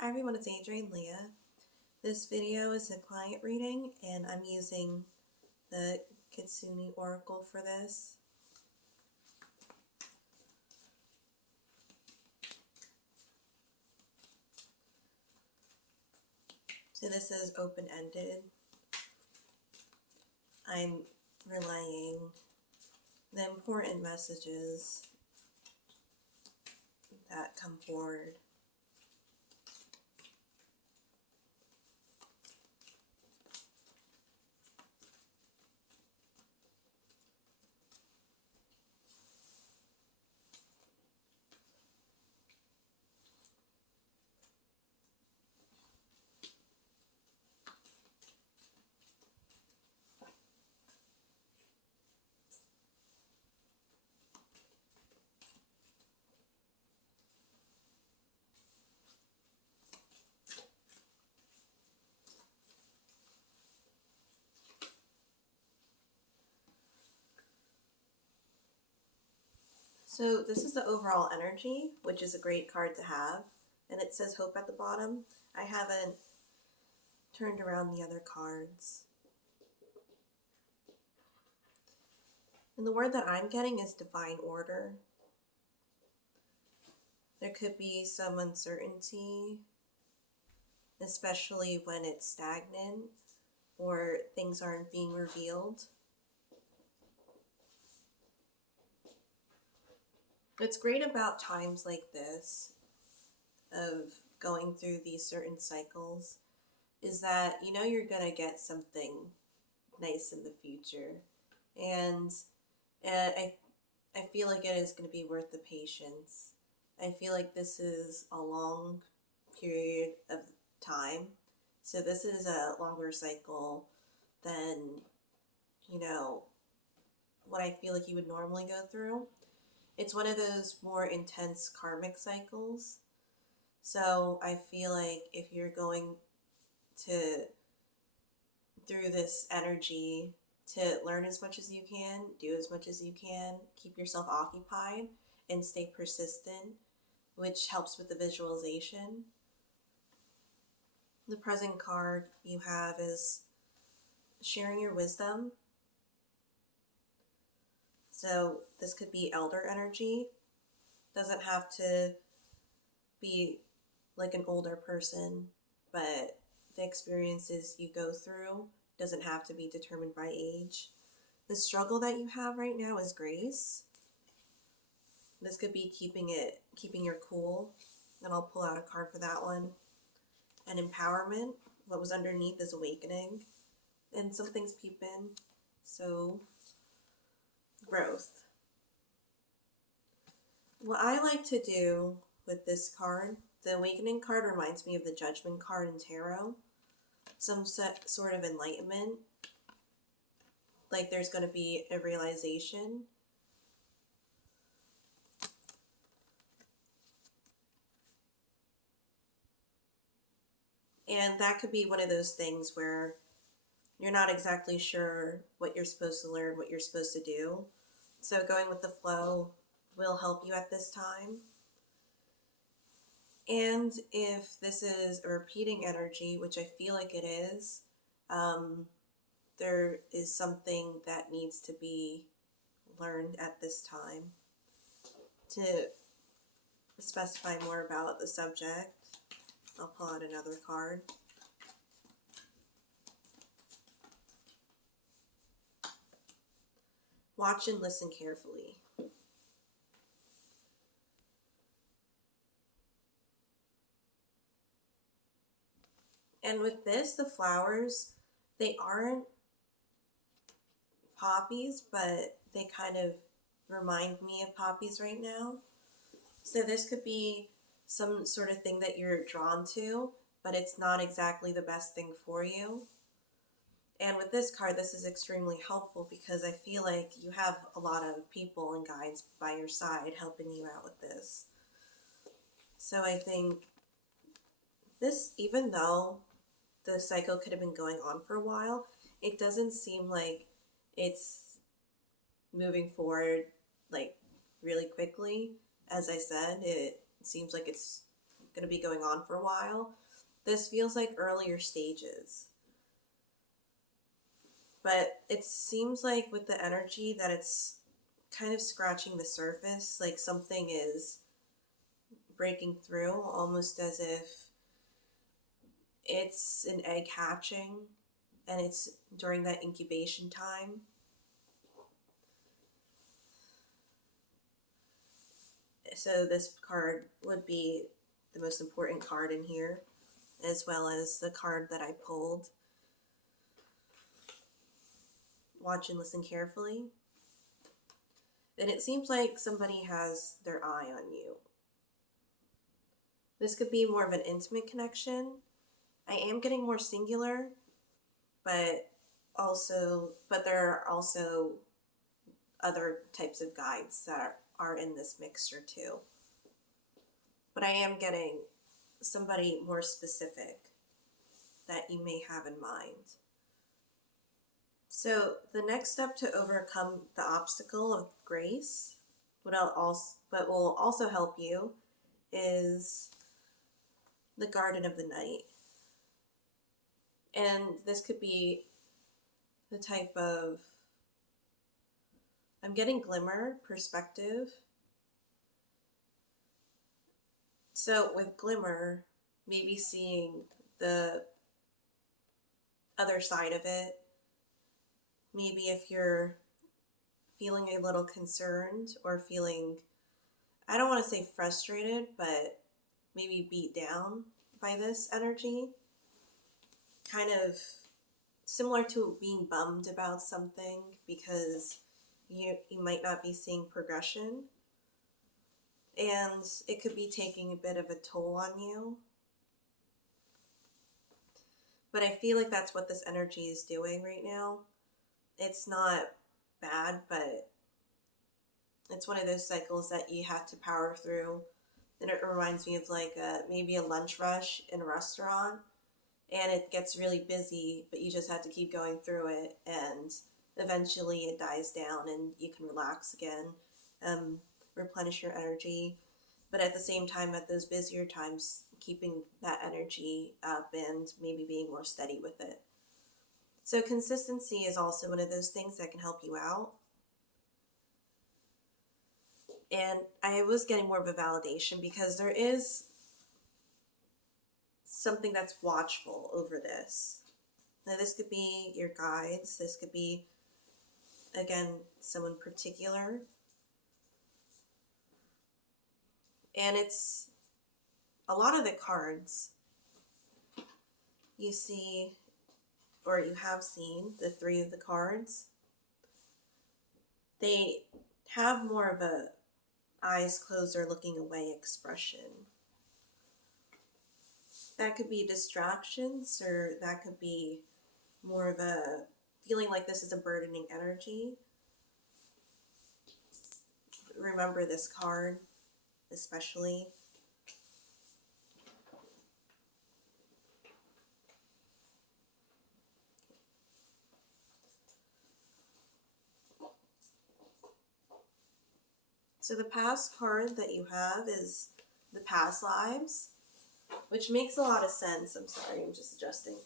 Hi everyone, it's Adrienne Leah. This video is a client reading and I'm using the Kitsune Oracle for this. So this is open-ended. I'm relaying the important messages that come forward. So this is the overall energy, which is a great card to have, and it says hope at the bottom. I haven't turned around the other cards. And the word that I'm getting is divine order. There could be some uncertainty, especially when it's stagnant or things aren't being revealed. What's great about times like this, of going through these certain cycles, is that you know you're going to get something nice in the future. And I feel like it is going to be worth the patience. I feel like this is a long period of time. So this is a longer cycle than, you know, what I feel like you would normally go through. It's one of those more intense karmic cycles. So I feel like if you're going to through this energy to learn as much as you can, do as much as you can, keep yourself occupied, and stay persistent, which helps with the visualization. The present card you have is sharing your wisdom. So this could be elder energy. Doesn't have to be like an older person, but the experiences you go through doesn't have to be determined by age. The struggle that you have right now is grace. This could be keeping your cool, and I'll pull out a card for that one. And empowerment. What was underneath is awakening, and some things peep in. So growth. What I like to do with this card, the awakening card reminds me of the judgment card in tarot. Some sort of enlightenment, like there's going to be a realization. And that could be one of those things where you're not exactly sure what you're supposed to learn, what you're supposed to do. So going with the flow will help you at this time. And if this is a repeating energy, which I feel like it is, there is something that needs to be learned at this time. To specify more about the subject, I'll pull out another card. Watch and listen carefully. And with this, the flowers, they aren't poppies, but they kind of remind me of poppies right now. So this could be some sort of thing that you're drawn to, but it's not exactly the best thing for you. And with this card, this is extremely helpful because I feel like you have a lot of people and guides by your side helping you out with this. So I think this, even though the cycle could have been going on for a while, it doesn't seem like it's moving forward like really quickly. As I said, it seems like it's going to be going on for a while. This feels like earlier stages. But it seems like with the energy that it's kind of scratching the surface, like something is breaking through, almost as if it's an egg hatching and it's during that incubation time. So this card would be the most important card in here, as well as the card that I pulled. Watch and listen carefully. And it seems like somebody has their eye on you. This could be more of an intimate connection. I am getting more singular, but there are also other types of guides that are in this mixture too. But I am getting somebody more specific that you may have in mind. So the next step to overcome the obstacle of grace, what will also help you, is the Garden of the Night. And this could be the type of, I'm getting glimmer, perspective. So with glimmer, maybe seeing the other side of it. Maybe if you're feeling a little concerned or feeling, I don't want to say frustrated, but maybe beat down by this energy. Kind of similar to being bummed about something because you might not be seeing progression. And it could be taking a bit of a toll on you. But I feel like that's what this energy is doing right now. It's not bad, but it's one of those cycles that you have to power through. And it reminds me of like maybe a lunch rush in a restaurant, and it gets really busy, but you just have to keep going through it, and eventually it dies down and you can relax again, replenish your energy. But at the same time, at those busier times, keeping that energy up and maybe being more steady with it. So consistency is also one of those things that can help you out. And I was getting more of a validation because there is something that's watchful over this. Now this could be your guides. This could be, again, someone particular. And it's a lot of the cards you see, or you have seen, the three of the cards, they have more of a eyes closed or looking away expression. That could be distractions, or that could be more of a feeling like this is a burdening energy. Remember this card, especially. So the past card that you have is the past lives, which makes a lot of sense. I'm sorry, I'm just adjusting.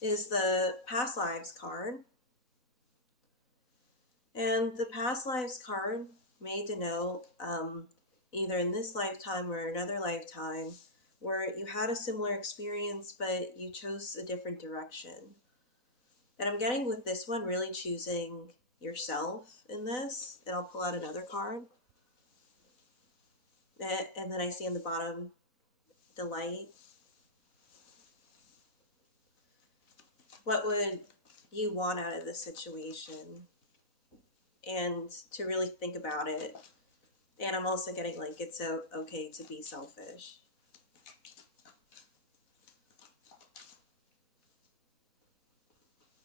Is the past lives card. And the past lives card may denote either in this lifetime or another lifetime where you had a similar experience but you chose a different direction. And I'm getting with this one really choosing yourself in this. And I'll pull out another card. And then I see on the bottom, the light. What would you want out of this situation? And to really think about it. And I'm also getting like it's okay to be selfish.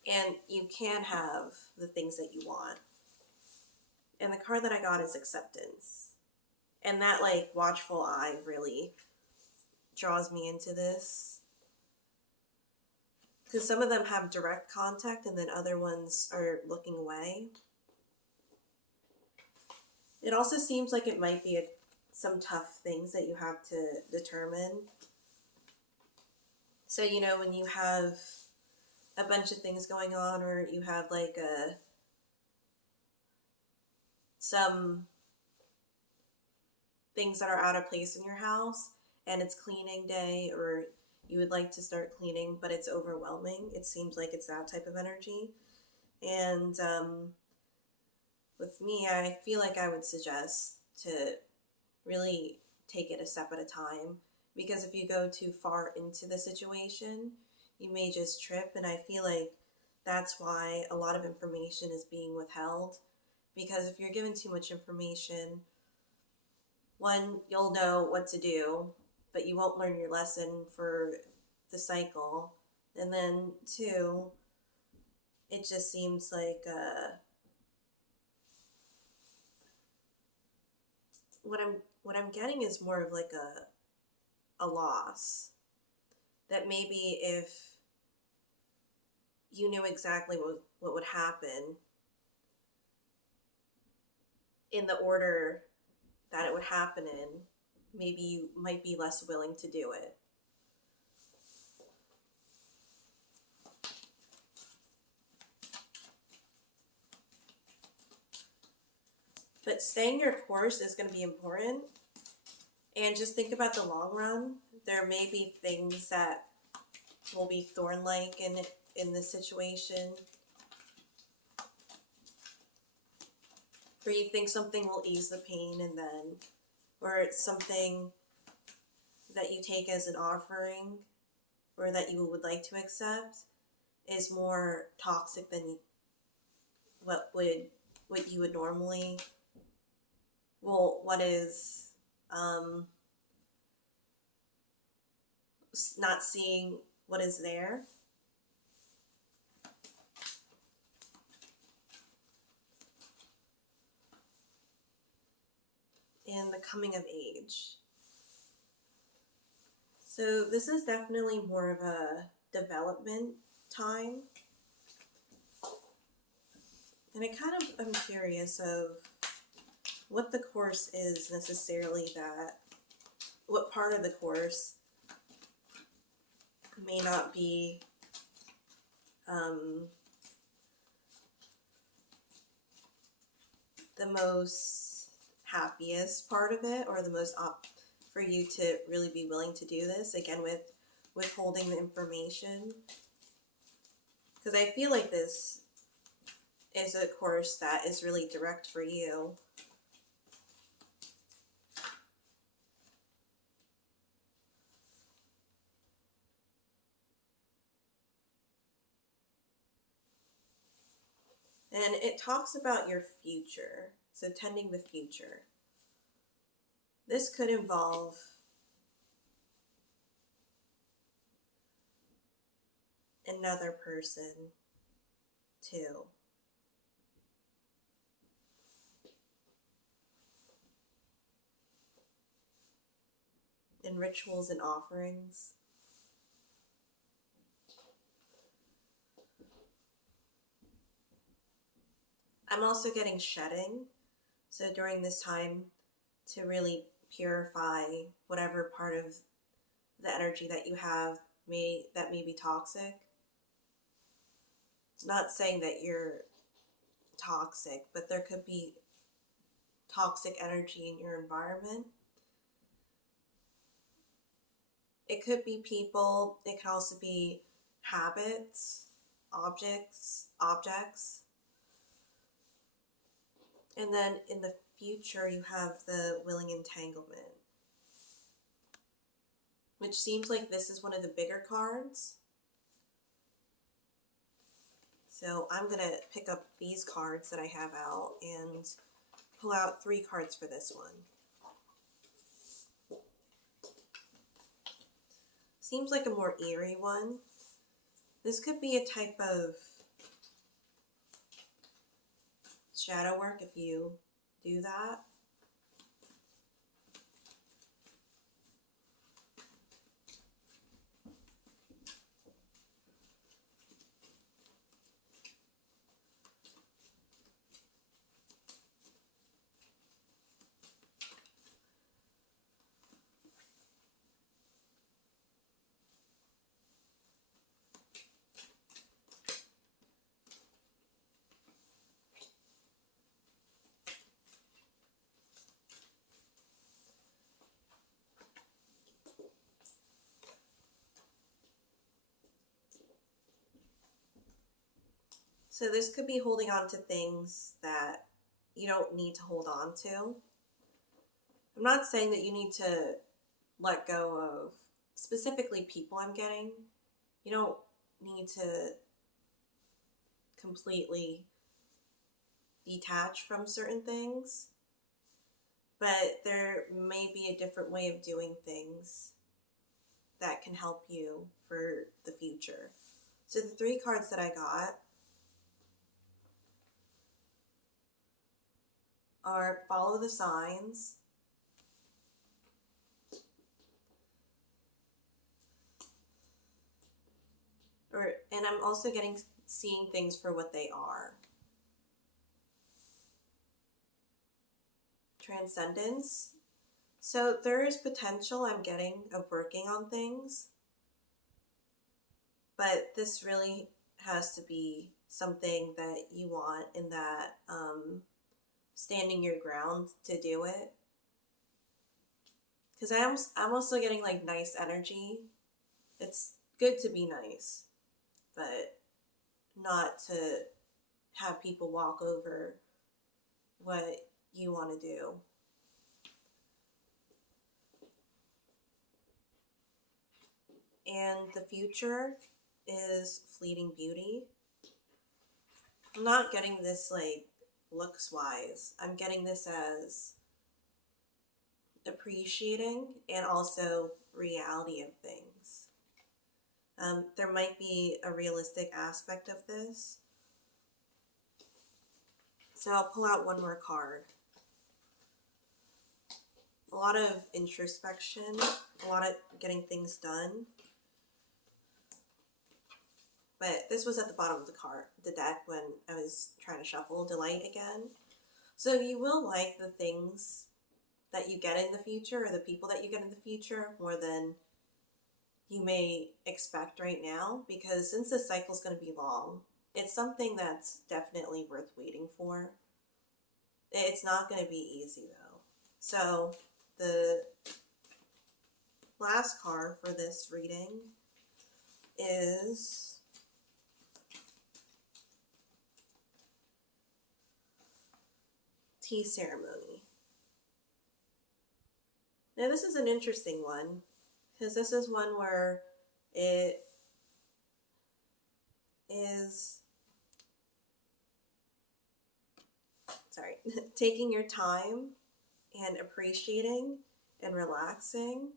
And you can have the things that you want. And the card that I got is acceptance. And that like watchful eye really draws me into this. Because some of them have direct contact and then other ones are looking away. It also seems like it might be some tough things that you have to determine. So, when you have a bunch of things going on, or you have like some things that are out of place in your house and it's cleaning day, or you would like to start cleaning but it's overwhelming, it seems like it's that type of energy. And with me, I feel like I would suggest to really take it a step at a time, because if you go too far into the situation, you may just trip. And I feel like that's why a lot of information is being withheld, because if you're given too much information, one, you'll know what to do, but you won't learn your lesson for the cycle. And then two, it just seems like what I'm getting is more of like a loss. That maybe if you knew exactly what would happen in the order that it would happen in, maybe you might be less willing to do it. But staying your course is going to be important. And just think about the long run. There may be things that will be thorn-like in this situation, where you think something will ease the pain, and then, or it's something that you take as an offering, or that you would like to accept, is more toxic than what you would normally, what is not seeing what is there. And the coming of age. So this is definitely more of a development time. And I'm curious of what the course is necessarily, what part of the course may not be the most happiest part of it, or the most for you to really be willing to do this, again, with withholding the information. Because I feel like this is a course that is really direct for you. And it talks about your future, so tending the future. This could involve another person too. In rituals and offerings. I'm also getting shedding. So during this time, to really purify whatever part of the energy that you have that may be toxic. It's not saying that you're toxic, but there could be toxic energy in your environment. It could be people, it could also be habits, objects. And then in the future, you have the willing entanglement, which seems like this is one of the bigger cards. So I'm going to pick up these cards that I have out and pull out 3 cards for this one. Seems like a more eerie one. This could be a type of shadow work if you do that. So this could be holding on to things that you don't need to hold on to. I'm not saying that you need to let go of specifically people I'm getting. You don't need to completely detach from certain things, but there may be a different way of doing things that can help you for the future. So the 3 cards that I got are Follow the Signs, and I'm also getting seeing things for what they are. Transcendence. So there is potential I'm getting of working on things, but this really has to be something that you want and that standing your ground to do it. Because I'm also getting like nice energy. It's good to be nice, but not to have people walk over what you want to do. And the future is fleeting beauty. I'm not getting this like looks wise. I'm getting this as appreciating and also reality of things. There might be a realistic aspect of this. So I'll pull out one more card. A lot of introspection, a lot of getting things done. But this was at the bottom of the deck when I was trying to shuffle Delight again. So you will like the things that you get in the future or the people that you get in the future more than you may expect right now, because since this cycle is going to be long, it's something that's definitely worth waiting for. It's not going to be easy though. So the last card for this reading is Tea Ceremony. Now this is an interesting one because this is one where it is, taking your time and appreciating and relaxing.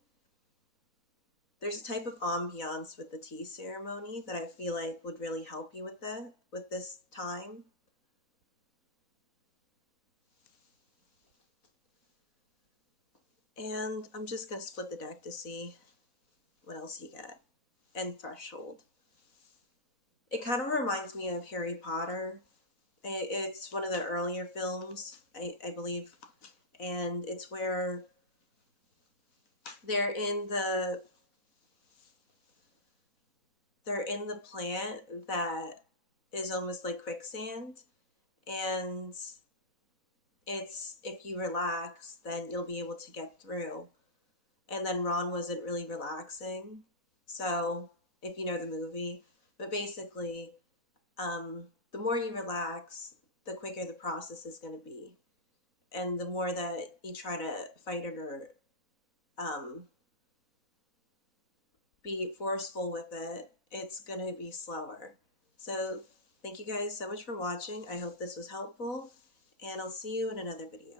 There's a type of ambiance with the tea ceremony that I feel like would really help you with this time. And I'm just going to split the deck to see what else you get. And Threshold. It kind of reminds me of Harry Potter. It's one of the earlier films, I believe. And it's where they're in the plant that is almost like quicksand. And it's, if you relax, then you'll be able to get through. And then Ron wasn't really relaxing. So, if you know the movie, but basically, the more you relax, the quicker the process is going to be. And the more that you try to fight it or be forceful with it, it's going to be slower. So, thank you guys so much for watching. I hope this was helpful, and I'll see you in another video.